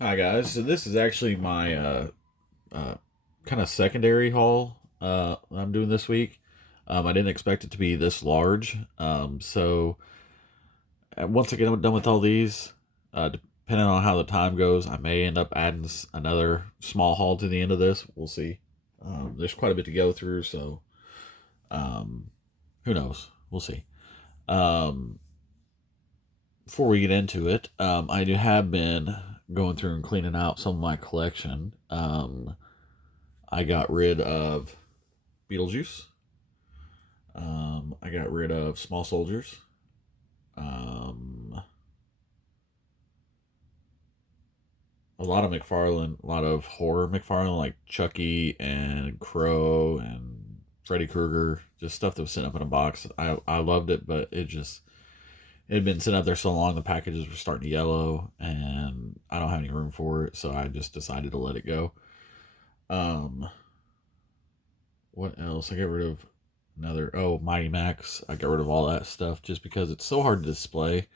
Hi guys, so this is actually my kind of secondary haul I'm doing this week. I didn't expect it to be this large. Once I get done with all these, depending on how the time goes, I may end up adding another small haul to the end of this. We'll see. There's quite a bit to go through, so um, who knows? We'll see. Um, Before we get into it, I do have been going through and cleaning out some of my collection. I got rid of Beetlejuice. I got rid of Small Soldiers. Um, a lot of McFarlane, a lot of horror McFarlane, like Chucky and Crow and Freddy Krueger, just stuff that was sitting up in a box. I loved it, but it had been sitting out there so long, the packages were starting to yellow, and I don't have any room for it, so I just decided to let it go. Um, what else? I got rid of Mighty Max. I got rid of all that stuff just because it's so hard to display.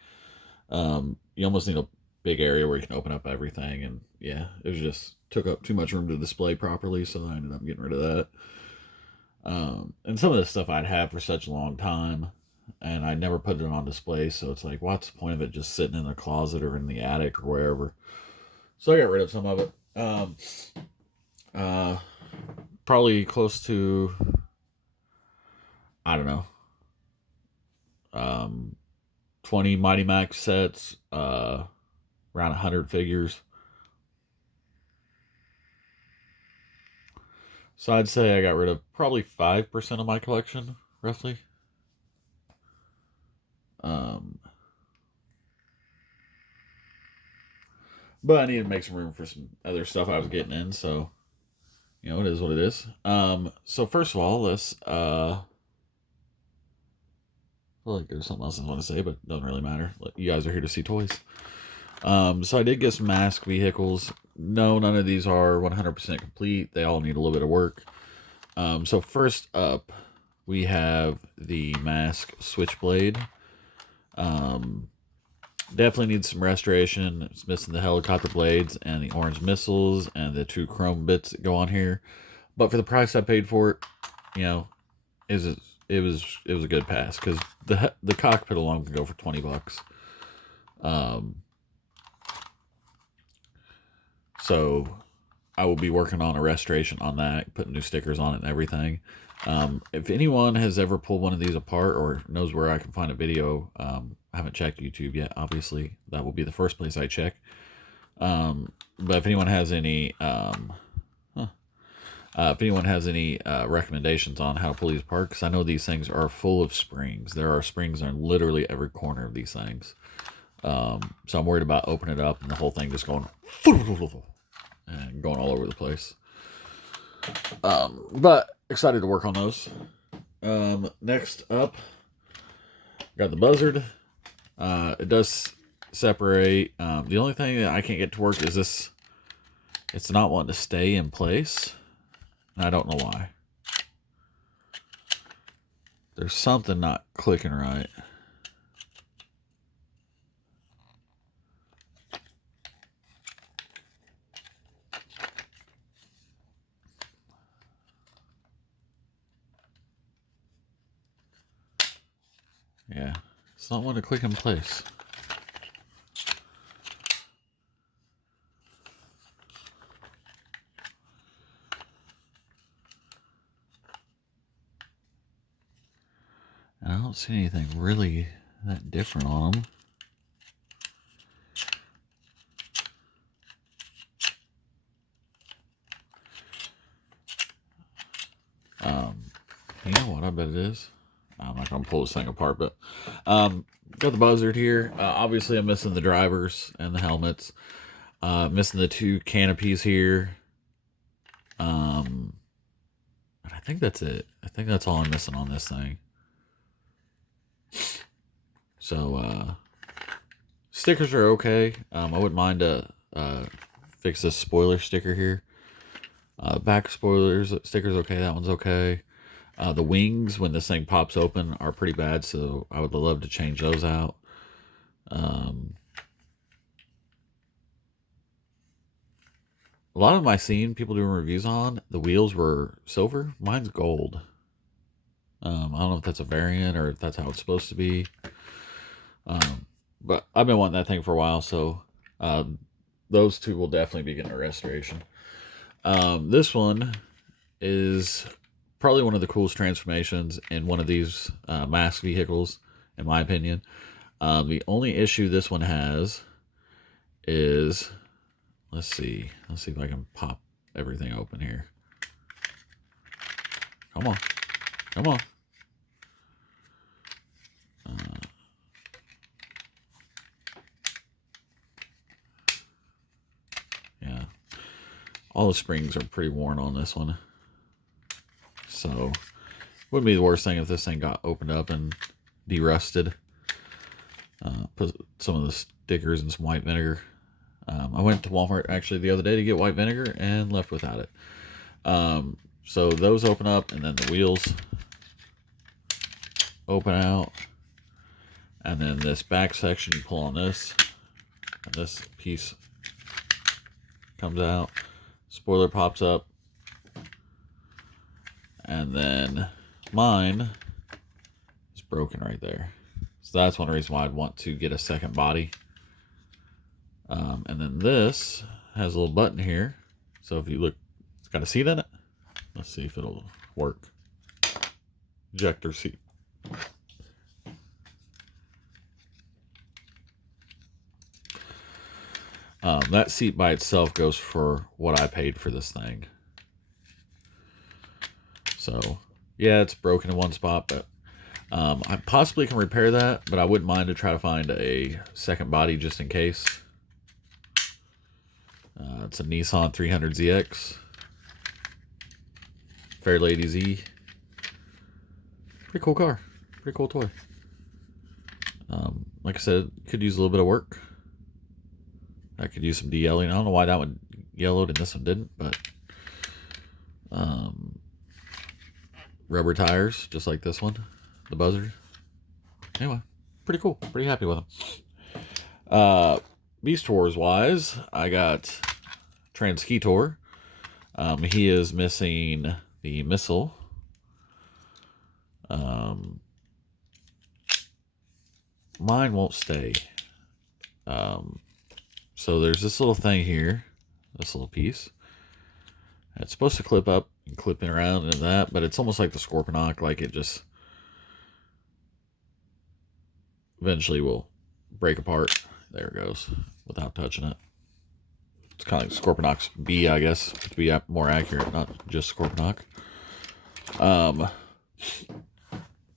You almost need a big area where you can open up everything, and yeah, it was just took up too much room to display properly, so I ended up getting rid of that. And some of the stuff I'd had for such a long time, and I never put it on display, so it's like, what's the point of it just sitting in the closet or in the attic or wherever? So I got rid of some of it. Uh, Probably close to, I don't know, um, 20 Mighty Max sets, around 100 figures. So I'd say I got rid of probably 5% of my collection, roughly. Um, but I needed to make some room for some other stuff I was getting in, so it is what it is. So first of all, let's I feel like there's something else I want to say, but it doesn't really matter. You guys are here to see toys. So I did get some M.A.S.K vehicles. No, none of these are 100% complete. They all need a little bit of work. So first up, we have the M.A.S.K Switchblade. Definitely needs some restoration. It's missing the helicopter blades and the orange missiles and the two chrome bits that go on here. But for the price I paid for it, you know, is it was a good pass because the cockpit alone can go for $20. Um, so I will be working on a restoration on that, putting new stickers on it and everything. If anyone has ever pulled one of these apart or knows where I can find a video, I haven't checked YouTube yet. Obviously, that will be the first place I check. But if anyone has any recommendations on how to pull these apart, because I know these things are full of springs. There are springs in literally every corner of these things. So I'm worried about opening it up and the whole thing just going and going all over the place. But excited to work on those. Next up, got the Buzzard. It does separate. The only thing that I can't get to work is this. It's not wanting to stay in place. And I don't know why. There's something not clicking right. Yeah, it's not wanting to click in place. And I don't see anything really that different on them. You know what? I bet it is. I'm not going to pull this thing apart, but got the Buzzard here. Obviously, I'm missing the drivers and the helmets. Missing the two canopies here. And I think that's it. I think that's all I'm missing on this thing. So, stickers are okay. I wouldn't mind to fix this spoiler sticker here. Back spoilers stickers okay. That one's okay. The wings when this thing pops open are pretty bad, so I would love to change those out. A lot of them I've seen people doing reviews on, the wheels were silver. Mine's gold. I don't know if that's a variant or if that's how it's supposed to be. But I've been wanting that thing for a while, so those two will definitely be getting a restoration. This one is probably one of the coolest transformations in one of these M.A.S.K vehicles, in my opinion. The only issue this one has is, let's see if I can pop everything open here. Come on. Yeah. All the springs are pretty worn on this one. So, wouldn't be the worst thing if this thing got opened up and derusted. Put some of the stickers in some white vinegar. I went to Walmart actually the other day to get white vinegar and left without it. So those open up, and then the wheels open out. And then this back section, you pull on this, and this piece comes out. Spoiler pops up. And then mine is broken right there. So that's one reason why I'd want to get a second body. And then this has a little button here. So if you look, it's got a seat in it. Let's see if it'll work. Ejector seat. That seat by itself goes for what I paid for this thing. So, yeah, it's broken in one spot, but I possibly can repair that, but I wouldn't mind to try to find a second body just in case. It's a Nissan 300ZX. Fairlady Z. Pretty cool car. Pretty cool toy. Like I said, could use a little bit of work. I could use some de-yellowing. I don't know why that one yellowed and this one didn't, but rubber tires, just like this one, the Buzzard. Anyway, pretty cool. Pretty happy with them. Beast Wars wise, I got Chitor. He is missing the missile. Mine won't stay. So there's this little thing here, this little piece. It's supposed to clip up and clip in around and that, but it's almost like the Scorponok, like it just eventually will break apart. There it goes, without touching it. It's kind of like Scorponok's B, I guess, to be more accurate, not just Scorponok.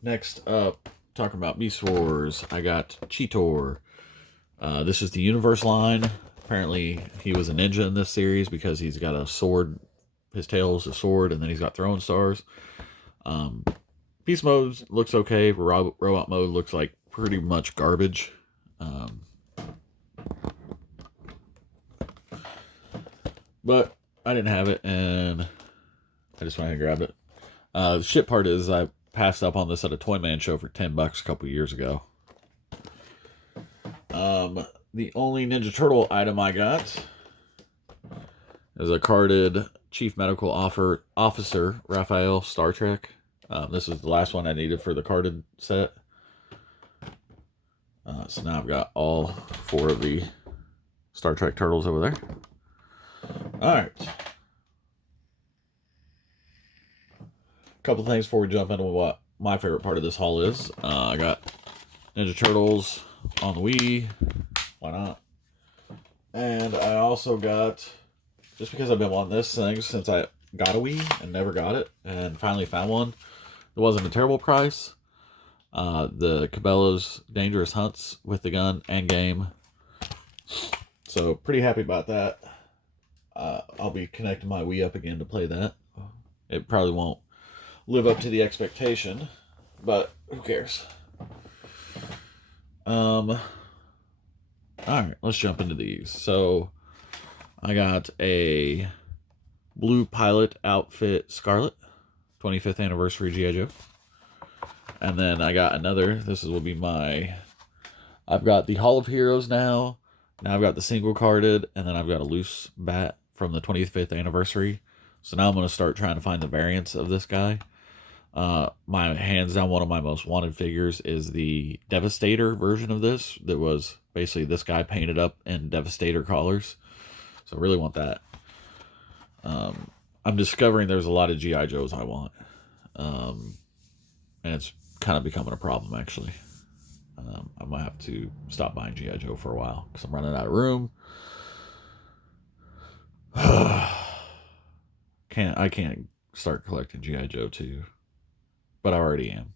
Next up, talking about Beast Wars, I got Chitor. This is the Universe line. Apparently, he was a ninja in this series because he's got a sword. His tail is a sword, and then he's got throwing stars. Beast mode looks okay. Robot mode looks like pretty much garbage. But I didn't have it, and I just went ahead and grabbed it. The shit part is I passed up on this at a Toy Man show for $10 a couple years ago. The only Ninja Turtle item I got is a carded Chief Medical Officer Raphael Star Trek. This is the last one I needed for the carded set. So now I've got all 4 of the Star Trek turtles over there. Alright. Couple things before we jump into what my favorite part of this haul is. I got Ninja Turtles on the Wii. Why not? And I also got, just because I've been wanting this thing since I got a Wii and never got it, and finally found one. It wasn't a terrible price. The Cabela's Dangerous Hunts with the gun and game. So pretty happy about that. I'll be connecting my Wii up again to play that. It probably won't live up to the expectation, but who cares? Alright, let's jump into these. So, I got a Blue Pilot outfit Scarlett, 25th anniversary G.I. Joe. And then I got another, will be my, I've got the Hall of Heroes now. Now I've got the single carded, and then I've got a loose bat from the 25th anniversary. So now I'm going to start trying to find the variants of this guy. My hands down one of my most wanted figures is the Devastator version of this. That was basically this guy painted up in Devastator colors. So I really want that. I'm discovering there's a lot of G.I. Joes I want. And it's kind of becoming a problem, actually. I might have to stop buying G.I. Joe for a while because I'm running out of room. I can't start collecting G.I. Joe too, but I already am.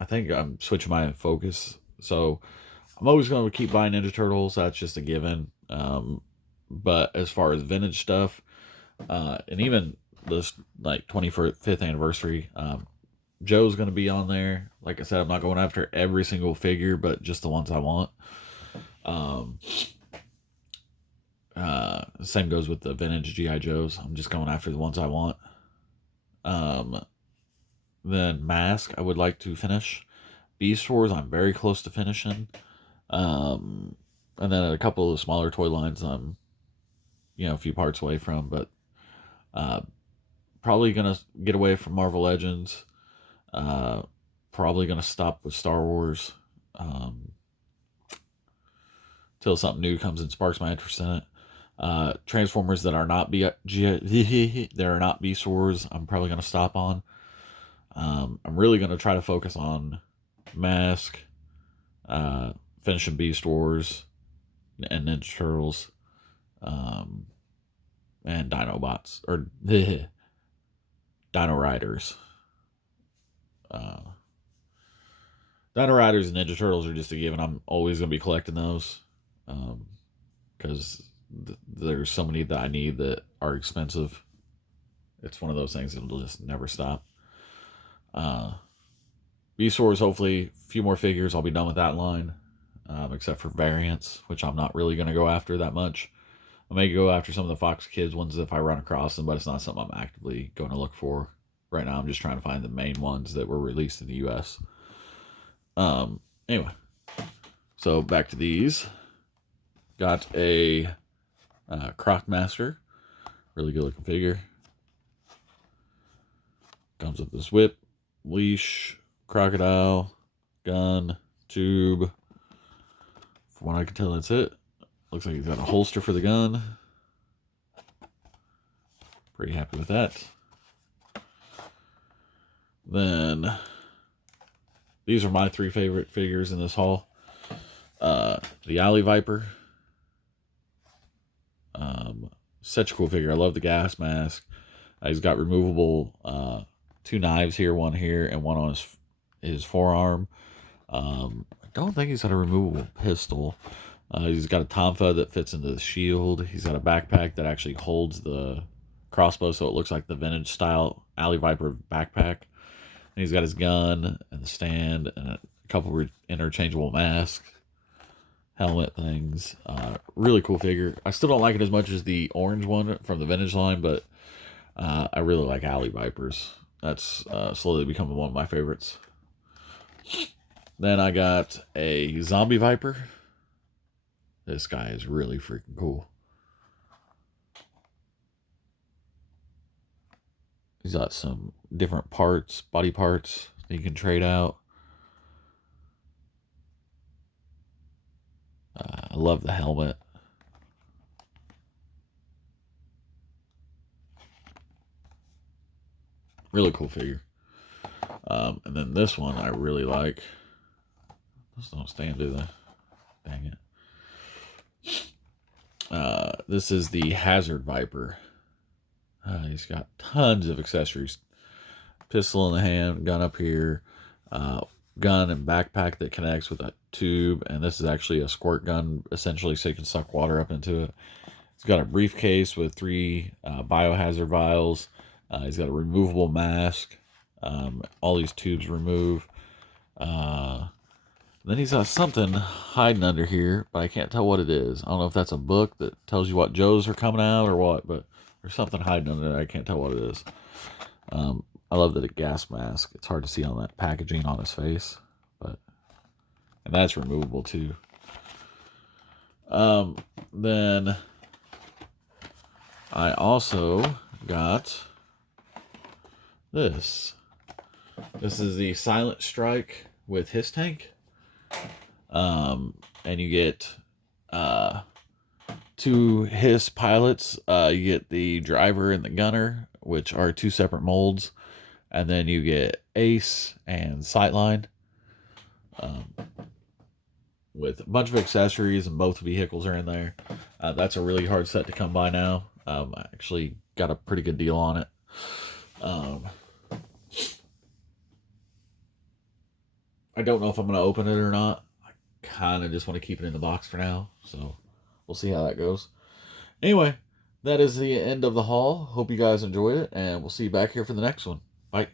I think I'm switching my focus. So I'm always going to keep buying Ninja Turtles. That's just a given. But as far as vintage stuff, and even this like 25th anniversary, Joe's going to be on there. Like I said, I'm not going after every single figure, but just the ones I want. Same goes with the vintage G.I. Joes. I'm just going after the ones I want. Then M.A.S.K, I would like to finish. Beast Wars, I'm very close to finishing. And then a couple of the smaller toy lines, I'm, a few parts away from, but probably gonna get away from Marvel Legends. Probably gonna stop with Star Wars. Till something new comes and sparks my interest in it. Transformers that are not Beast Wars, I'm probably gonna stop on. I'm really gonna try to focus on M.A.S.K, finishing Beast Wars and Ninja Turtles, and Dinobots or Dino Riders. Dino Riders and Ninja Turtles are just a given. I'm always gonna be collecting those, because there's so many that I need that are expensive. It's one of those things that'll just never stop. Beast Wars, hopefully a few more figures, I'll be done with that line, except for variants, which I'm not really going to go after that much. I may go after some of the Fox Kids ones if I run across them, but it's not something I'm actively going to look for. Right now I'm just trying to find the main ones that were released in the US. Anyway, so back to these. Got a Croc Master. Really good looking figure. Comes with this whip, leash, crocodile, gun, tube. From what I can tell, that's it. Looks like he's got a holster for the gun. Pretty happy with that. Then, these are my three favorite figures in this haul. The Alley Viper. Such a cool figure. I love the gas mask. He's got removable two knives here, one here, and one on his forearm. I don't think he's got a removable pistol. He's got a tonfa that fits into the shield. He's got a backpack that actually holds the crossbow, so it looks like the vintage style Alley Viper backpack. And he's got his gun and the stand and a couple of interchangeable masks, helmet things. Really cool figure. I still don't like it as much as the orange one from the vintage line, but I really like Alley Vipers. That's slowly becoming one of my favorites. Then I got a Zombie Viper. This guy is really freaking cool. He's got some different parts, body parts that you can trade out. I love the helmet. Really cool figure. And then this one I really like. Those don't stand, do they? Dang it. This is the Hazard Viper. He's got tons of accessories. Pistol in the hand, gun up here, gun and backpack that connects with a tube, and this is actually a squirt gun, essentially, so you can suck water up into it. He's got a briefcase with 3 biohazard vials. He's got a removable mask. All these tubes remove. Then he's got something hiding under here, but I can't tell what it is. I don't know if that's a book that tells you what Joes are coming out or what, but there's something hiding under there. I can't tell what it is. I love that a gas mask. It's hard to see on that packaging on his face, and that's removable too. Then I also got this. This is the Silent Strike with his tank. And you get 2 HISS pilots. You get the driver and the gunner, which are 2 separate molds. And then you get Ace and Sightline. With a bunch of accessories, and both vehicles are in there. That's a really hard set to come by now. I actually got a pretty good deal on it. I don't know if I'm going to open it or not. I kind of just want to keep it in the box for now. So we'll see how that goes. Anyway, that is the end of the haul. Hope you guys enjoyed it, and we'll see you back here for the next one. Bye.